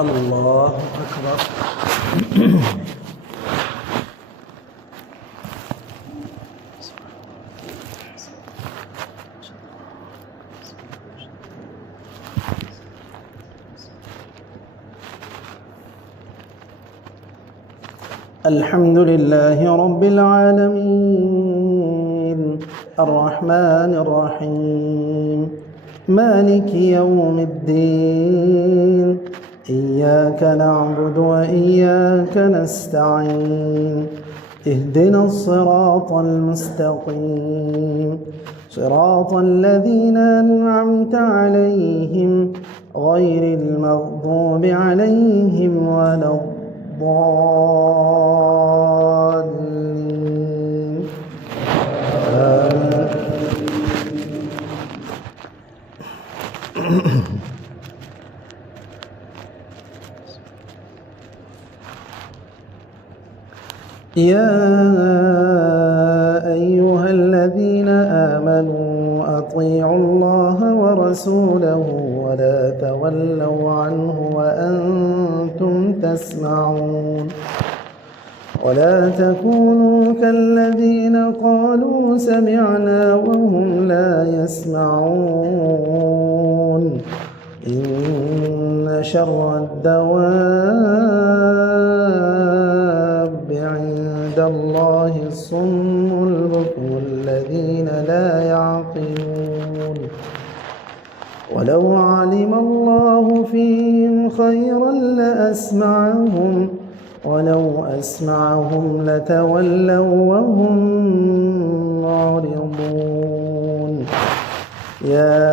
الله أكبر. الحمد لله رب العالمين الرحمن الرحيم مالك يوم الدين إياك نعبد وإياك نستعين اهدنا الصراط المستقيم صراط الذين أنعمت عليهم غير المغضوب عليهم ولا الضالين آمين. يا أيها الذين آمنوا أطيعوا الله ورسوله ولا تولوا عنه وأنتم تسمعون ولا تكونوا كالذين قالوا سمعنا وهم لا يسمعون إن شر الدواب عند الله الصم البكم الذين لا يعقلون ولو علم الله فيهم خيرا لأسمعهم ولو أسمعهم لتولوا وهم معرضون يا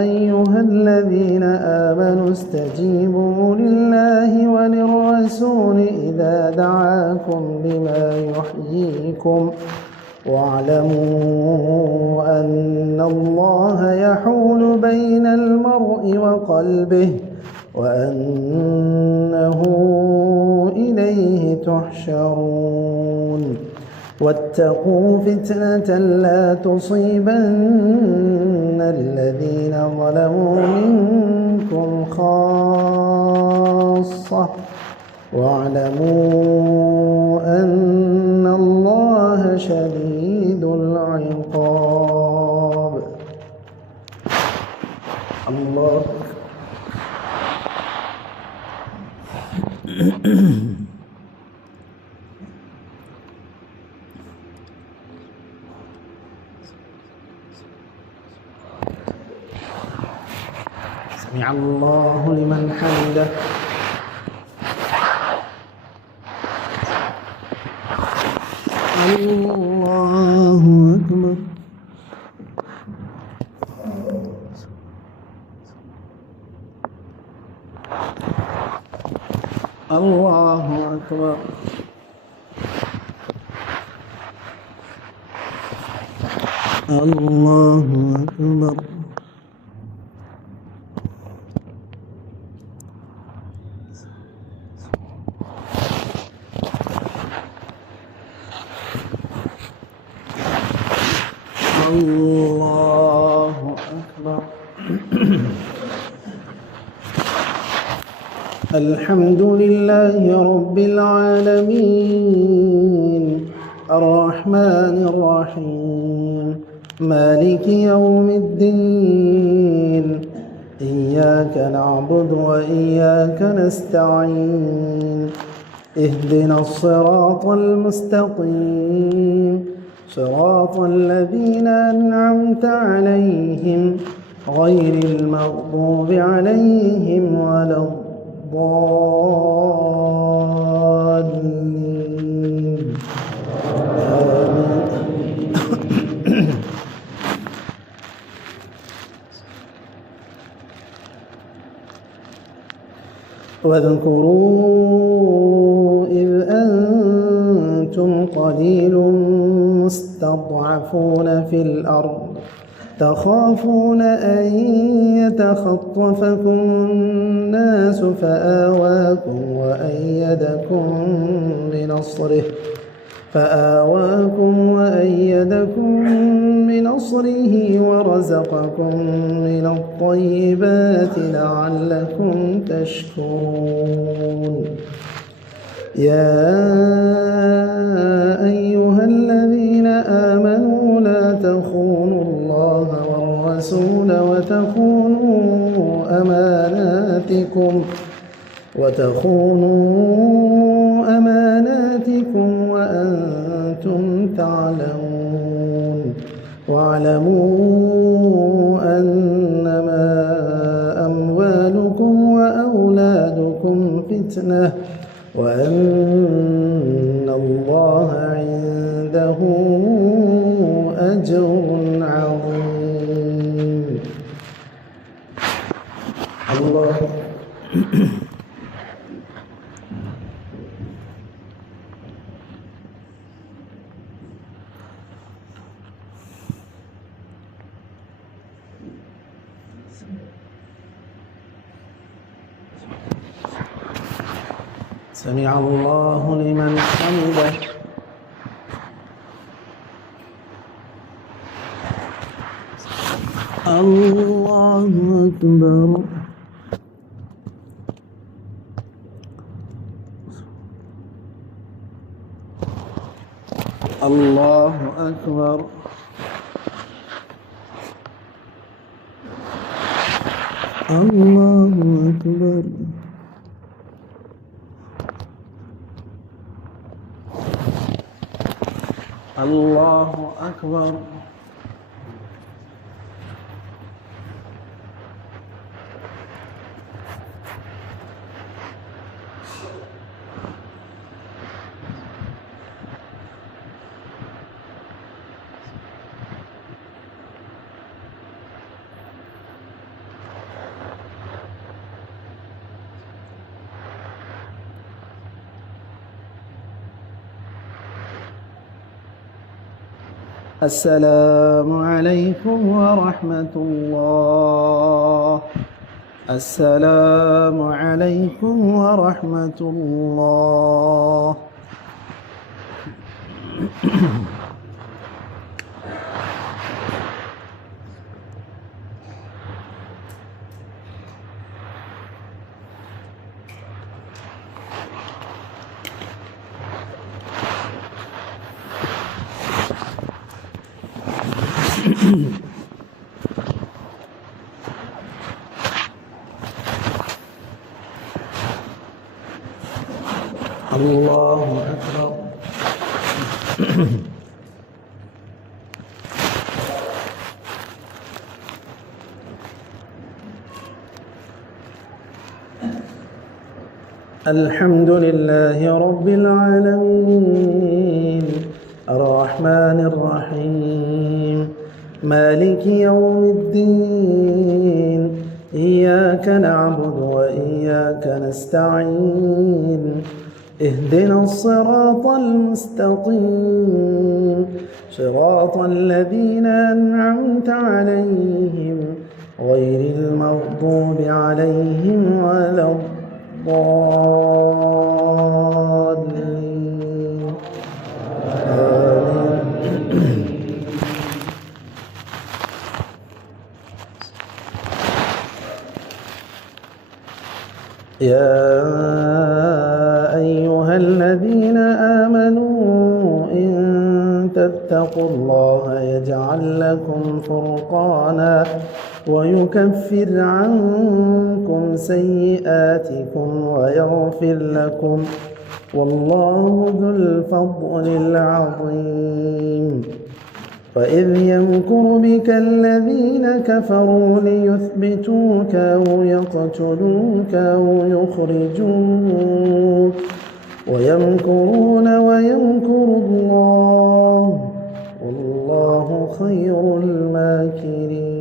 أيها الذين آمنوا استجيبوا لله وللرسول إذا دعاكم لما يحييكم واعلموا أن الله يحول بين المرء وقلبه وأنه إليه تحشرون واتقوا فتنة لا تصيبن الذين ظلموا منكم خاصة واعلموا أن الله شديد العقاب. الله سمع الله لمن حمده. الله أكبر. الله أكبر. الله أكبر. الله أكبر. الحمد لله رب العالمين الرحمن الرحيم مالك يوم الدين إياك نعبد وإياك نستعين اهدنا الصراط المستقيم صراط الذين أنعمت عليهم غير المغضوب عليهم ولا الضالين آمين. واذكروا إذ أنتم قليل مستضعفون في الأرض تخافون أن يتخطفكم الناس فآواكم وأيدكم بنصره فآواكم وأيدكم بنصره ورزقكم من الطيبات لعلكم تشكرون يا أيها الذين آمنوا لا تخونوا الله والرسول وتخونوا أماناتكم وأنتم تعلمون واعلموا أنما أموالكم وأولادكم فتنة وأن الله عنده أجر عظيم. الله سمع الله لمن حمده. الله أكبر. الله أكبر. الله أكبر. الله أكبر. السلام عليكم ورحمة الله. السلام عليكم ورحمة الله. الله أكبر. الحمد لله رب العالمين الرحمن الرحيم مالك يوم الدين إياك نعبد وإياك نستعين اهدنا الصراط المستقيم صراط الذين أنعمت عليهم غير المغضوب عليهم ولا الضالين. آمين. يا أيها الذين آمنوا إن تتقوا الله يجعل لكم فرقانا ويكفر عنكم سيئاتكم ويغفر لكم والله ذو الفضل العظيم. وإذ يمكر بك الذين كفروا ليثبتوك أو يقتلوك أو يخرجوك ويمكرون ويمكر الله والله خير الماكرين.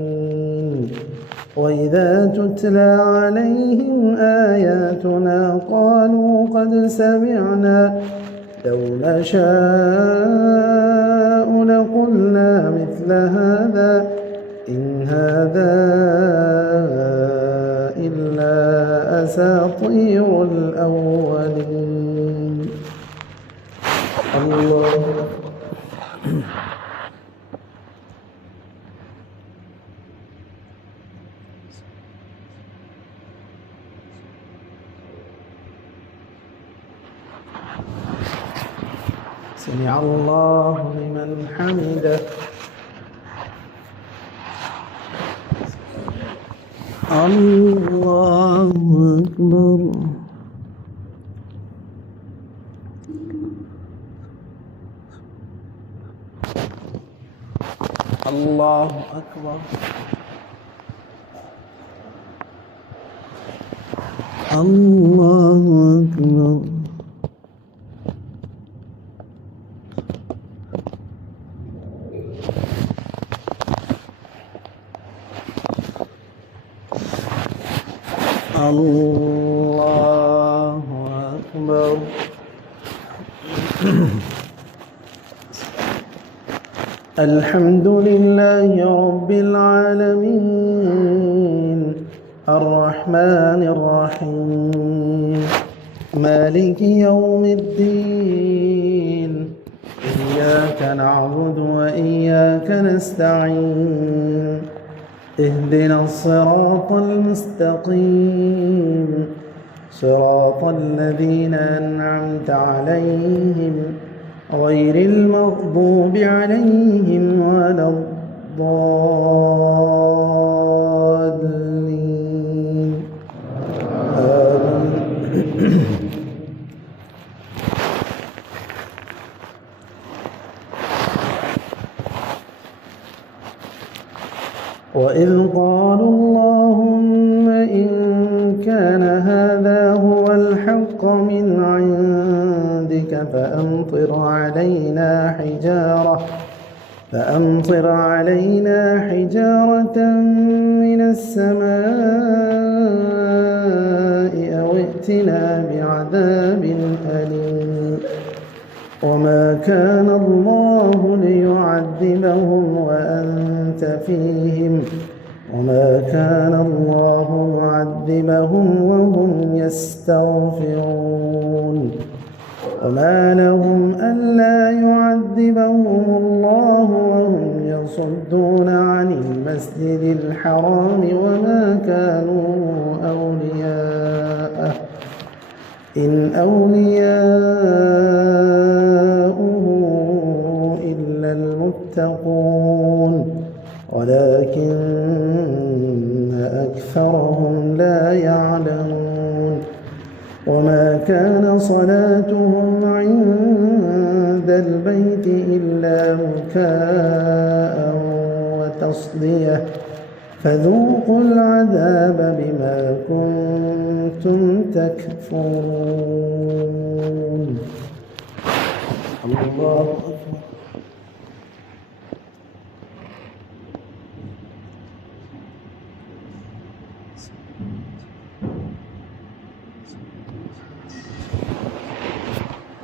وإذا تتلى عليهم آياتنا قالوا قد سمعنا لو نشاء لقلنا مثل هذا إن هذا إلا أساطير الأولين. الله. سمع الله لمن حمده. الله أكبر. الله أكبر. الله أكبر. الله أكبر. الحمد لله رب العالمين الرحمن الرحيم مالك يوم الدين إياك نعبد وإياك نستعين اهدنا الصراط المستقيم صراط الذين أنعمت عليهم غير المغضوب عليهم ولا الضالين آمين. وإذ قالوا اللهم إن كان هذا هو الحق من عندك فأمطر علينا حجارة من السماء أو ائتنا بعذاب أليم وما كان الله ليعذبهم وأنت فيهم وما كان الله معذبهم وهم يستغفرون وما لهم ألا يعذبهم الله وهم يصدون عن المسجد الحرام وما كانوا أولياءه إن أولياؤه إلا المتقون ولكن أكثرهم لا يعلمون وما كان صلاتهم عند البيت إلا مكاء وتصدية فذوقوا العذاب بما كنتم تكفرون. الله أكبر.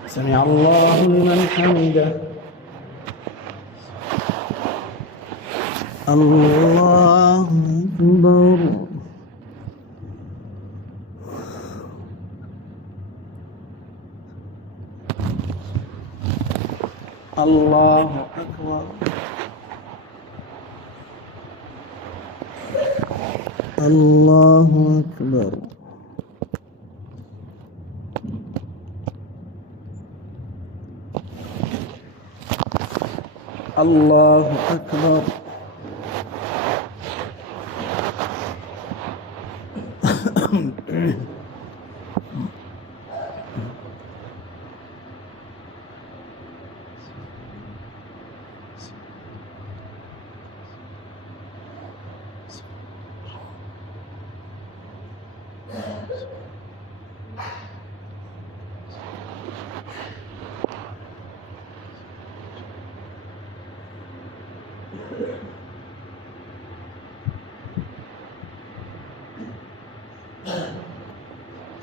سمع الله لمن حمده. الله أكبر. الله أكبر. الله أكبر. الله أكبر.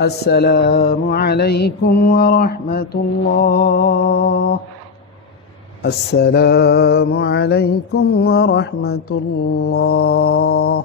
السلام عليكم ورحمة الله. السلام عليكم ورحمة الله.